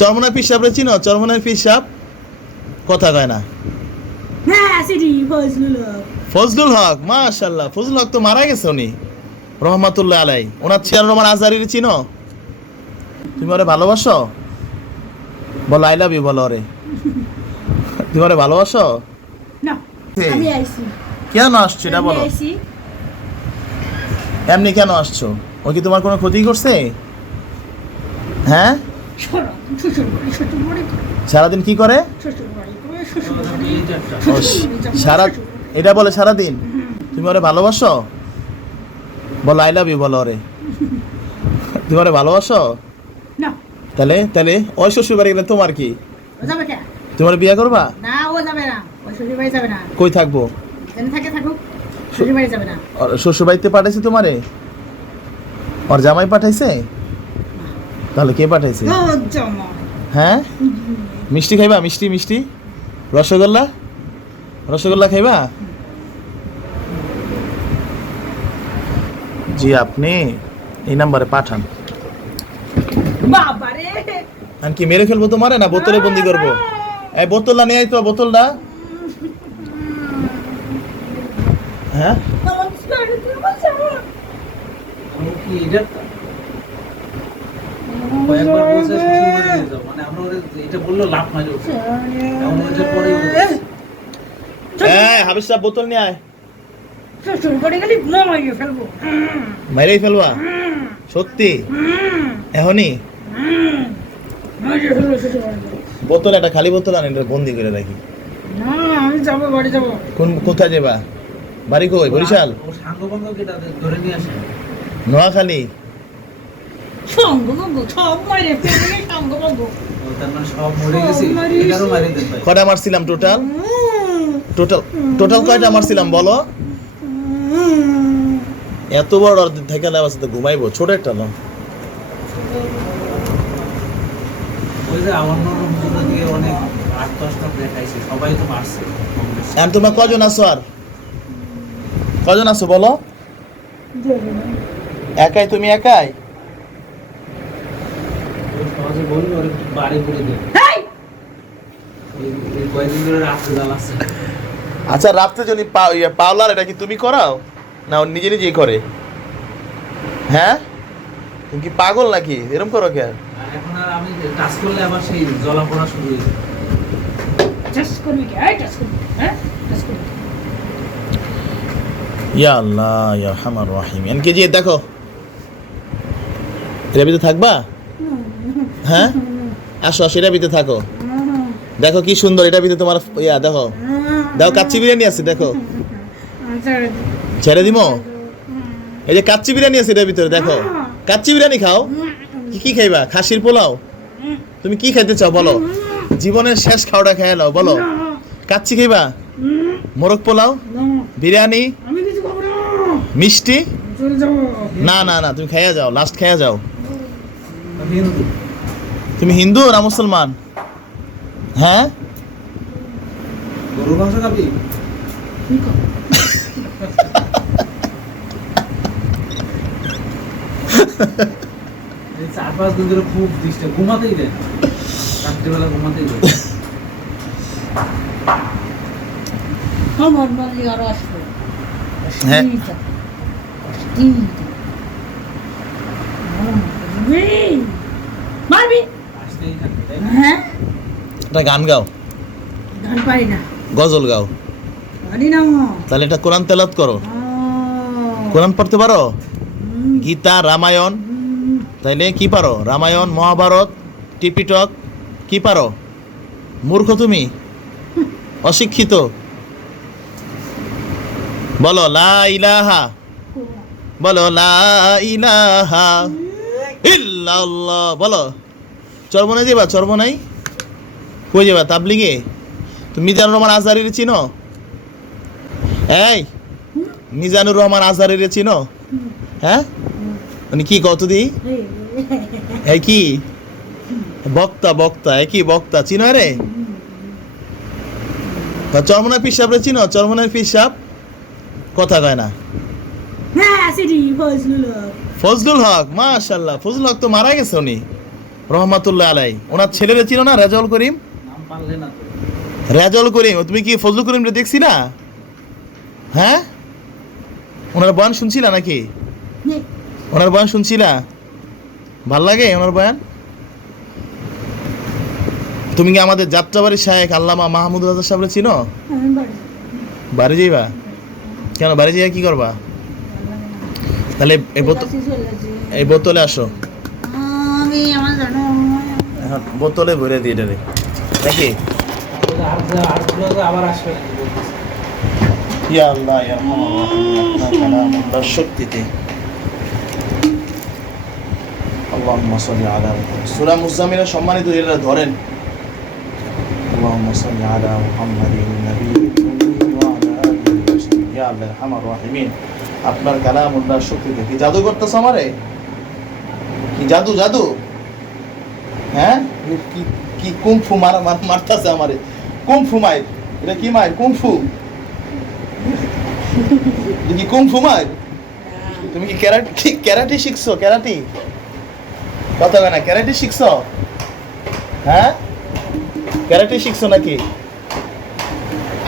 চরমনার পীর সাহেবরে চিনো? চরমনার পীর সাহেব কথা কয় না। ফজলুল হক, মাশাআল্লাহ। ফজলুল হক তো মারা গেছে উনি, রহমাতুল্লাহ আলাই। ওনার ছিয়ার রহমান আজহারির চিনো? তুমি ওরে ভালোবাসো? বলো আই লাভ ইউ, বলো ওরে। তুমি ওরে ভালোবাসো? কেন আসছো এটা বলো? এমনি কেন আসছো? ও কি তোমার কোনো ক্ষতি করছে? হ্যাঁ, সারাদিন কি করে? সারা এটা বলে সারাদিন? তুমি ওরে ভালোবাসো? বলো আই লাভ ইউ, বলো ওরে। তুমি ওরে ভালোবাসো? তাহলে তাহলে ওই শ্বশুর বাড়ি গেলে তোমার কি? তোমার বিয়ে করবা? না, ও যাবে না। ও শ্বশুর বাড়ি যাবে না। কই থাকবো? যেন থাকে থাকুক, শ্বশুর বাড়ি যাবে না। শ্বশুর বাড়িতে পাঠাইছে তোমারে? ওর জামাই পাঠাইছে? তাহলে কে পাঠাইছে? ও জামাই। হ্যাঁ, মিষ্টি খাইবা? মিষ্টি মিষ্টি রসগোল্লা, রসগোল্লা খাইবা? জি, আপনি এই নাম্বারে পাঠান। বাবারে, আমি কি মেরে ফেলবো তোমারে, না বোতলে বন্দি করবো? এই বোতলটা নিয়ে আই তো, বোতলটা। হ্যাঁ, হাবিজ সাহেব বোতল নিয়ে আয়। শ্বশুর বাড়ি গেলে মারিয়ে ফেলবো। মাইরেই ফেলবা? সত্যি? এখনই মারিয়ে ফেলবো শ্বশুর বাড়ি। বোতল, একটা খালি বোতল আন, এটা বন্দি করে রাখি। না, আমি যাবো, বাড়ি যাবো। কোথায় যাবা? বাড়ি কই? বরিশাল? নোয়াখালী? সঙ্গভঙ্গ সব মারিয়ে ফেলবে, সঙ্গভঙ্গ। কয়টা মারছিলাম টোটাল? টোটাল কয়টা মারছিলাম বলো? এত বড় থেকে তো ঘুমাইবো, ছোট একটা নাম। তোমরা কজন আছো? আর কজন আছো বলো? একাই? তুমি একাই? আচ্ছা, রাত্রে যদি পাওলার, এটা কি তুমি করাও না ও নিজে নিজেই করে? হ্যাঁ, তুমি কি পাগল নাকি? এরকম করো কেন? এখন আর আমি টাচ করলে আবার সেই জ্বলা পড়া শুরু হয়ে যায়। টাচ করবি কি? এই টাচ করবি, হ্যাঁ টাচ করবি। ইয়া আল্লাহ ইয়া রহমান রহিম। এনকে জি দেখো, এর ভিতরে থাকবা? হ্যাঁ, আসো আসো, এর ভিতরে থাকো। দেখো কি সুন্দর, এটা ভিতরে তোমার ইয়া দেখো, দেখো কাচ্চি বিরিয়ানি আছে, দেখো। ছেড়ে দিমো? এই যে কাচ্চি বিরিয়ানি আছে এটার ভিতরে, দেখো। কাচ্চি বিরিয়ানি খাও? কি খাইবা? খাসির পোলাও? তুমি কি খাইতে চাও বলো? জীবনের শেষ খাওয়াটা খেয়ে নাও, বলো। কাচ্চি খাইবা? মোরগ পোলাও? বিরিয়ানি? মিষ্টি? না না না, তুমি খাইয়া যাও, লাস্ট খাইয়া যাও। তুমি হিন্দু না মুসলমান? হ্যাঁ, গরুর মাংস খাবি? এই 4-5 দিন ধরে খুব ডিস্টার্ব, ঘুমাতেই দেয় না, রাত্রিবেলা ঘুমাতেই দেয়। আমার বাড়ি আর আসবে। হ্যাঁ, মারবি? আসতেই থাকবে, তাই না? হ্যাঁ, একটা গান গাও, গান পারি না। গজল গাও। পারি না। তাহলে এটা কোরআন তেলাওয়াত করো। কোরআন পড়তে পারো? গীতা, রামায়ণ? তাইলে কি পারো? রামায়ণ, মহাভারত, টিপিটক কি পারো? মূর্খ তুমি, অশিক্ষিত। বলো লা ইলাহা, বলো লা ইলাহা ইল্লাল্লাহ, বলো। চরমনাই যাবা? চরমনাই কই যাবা? তাবলিগে? তুমি মিজানুর রহমান আজহারিরে চিনো? এই মিজানুর রহমান আজহারিরে চিনো? হ্যাঁ, উনি কি কতদি? এই কি বক্তা? বক্তা একই বক্তা, চিনো রে? চরমনাই পীর সাহেবরে চিনো? চরমনাই পীর সাহেব কথা কয় না। হ্যাঁ, সিটি ফজলুল হক। ফজলুল হক, মাশাআল্লাহ। ফজলুল হক তো মারা গেছে উনি, রহমাতুল্লাহ আলাই। ওনার ছেলেরে চিনো না, রেজাউল করিম? নাম পারলে না তো। রেজাউল করিম, তুমি কি ফজলুল করিমরে দেখছি না? হ্যাঁ, ওনার বয়ান শুনছিলা নাকি? ওনার বয়ান শুনছিলা? ভাল লাগে ওনার বয়ান? তুমি কি আমাদের যাত্রাবাড়ির শায়েখ আল্লামা মাহমুদ রাজা সাহেবরে চিনো? আমি বাড়ি বাড়ি যাইবা? কেন বাড়ি যাইয়া কি করবা? তাহলে এই বোতলে আসো, আমি আমার জানো এখন বোতলে ভরে দিয়ে দেবে নাকি? আবার আসবে নাকি বলতেছে। ইয়া আল্লাহ ইয়া রহমান রহিম, আপনার কালামুল্লাহর শক্তিতে। আল্লাহুম্মা সাল্লি আলা মুহাম্মাদ। সূরা মুজাম্মিলের সম্মানিত এরা ধরেন, আল্লাহুম্মা সাল্লি আলা মুহাম্মাদিন নাবিয়্যিল উম্মি ওয়া আলা আলিহি ওয়া সাহবিহি। ইয়া আল্লাহ রহমান রহিম, আপনার কালামুল্লাহর শক্তিতে। কি জাদু করতেছ আমারে? কি জাদু জাদু? হ্যাঁ, কি কি কুমফু মারতাছে আমারে? কুমফু মাইর? এটা কি মাইর? কুমফু? এটা কি কুমফু মাইর? তুমি কি ক্যারাটি শিখছো? ক্যারাটি কথা বলে না, ক্যারাটি শিখছো? হ্যাঁ, ক্যারাটি শিখছো নাকি?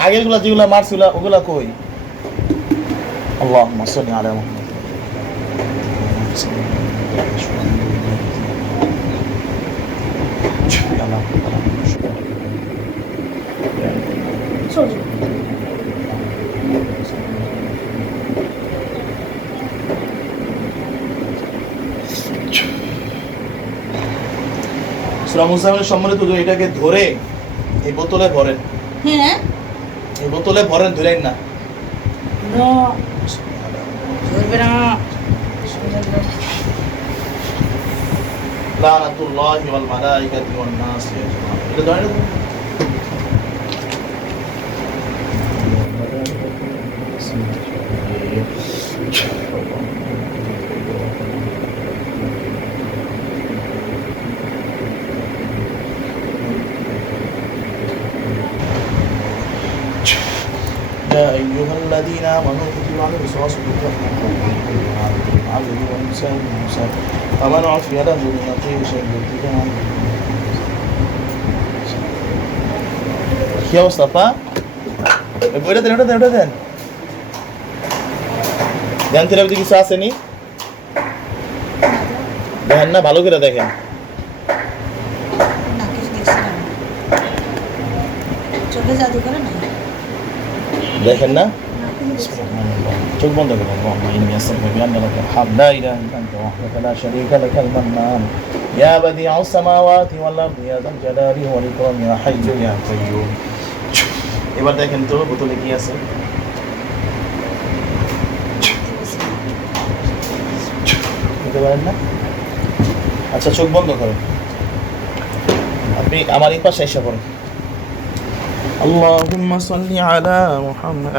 আগেরগুলা যেগুলা মারছিল ওগুলা কই? আল্লাহুম্মা সাল্লি আলা মুহাম্মাদ। সোজা সূরা মুজাম্মিলের সম্মানিত এটাকে ধরে এই বোতলে ভরেন, হ্যাঁ এই বোতলে ভরেন, ধরেন না। নো ধরবে না লানাতুল্লাহি ওয়াল মালাইকাতি ওয়ান নাস আজমাইন। এটা ধরেন না? يا أيها الذين آمنوا كتب عليكم القصاص في القتلى العبد والأنثى بالأنثى فمن عفي له من أخيه شيء فاتباع কি অবস্থা পা? ওইটা দেন, ওটা দেন, ওটা দেন। জানতে হবে কিছু আসেনি? দেখেন না, ভালো করে দেখেন। না কিছু দেখছিলাম চোখে জাদু করে না দেখেন না, চোখ বন্ধ করুন। اللهم إني أستغفرك بأن لك الحمد لا إله إلا أنت وحدك لا شريك لك المنان يا بديع السماوات والأرض يا ذا الجلال والإكرام يا حي يا قيوم। এবার দেখেন তো বোতলে কি আছে? বুঝতে পারেন না? আচ্ছা, চোখ বন্ধ করেন। আপনি আমার এই পাশে এসে পড়েন। اللهم صل على محمد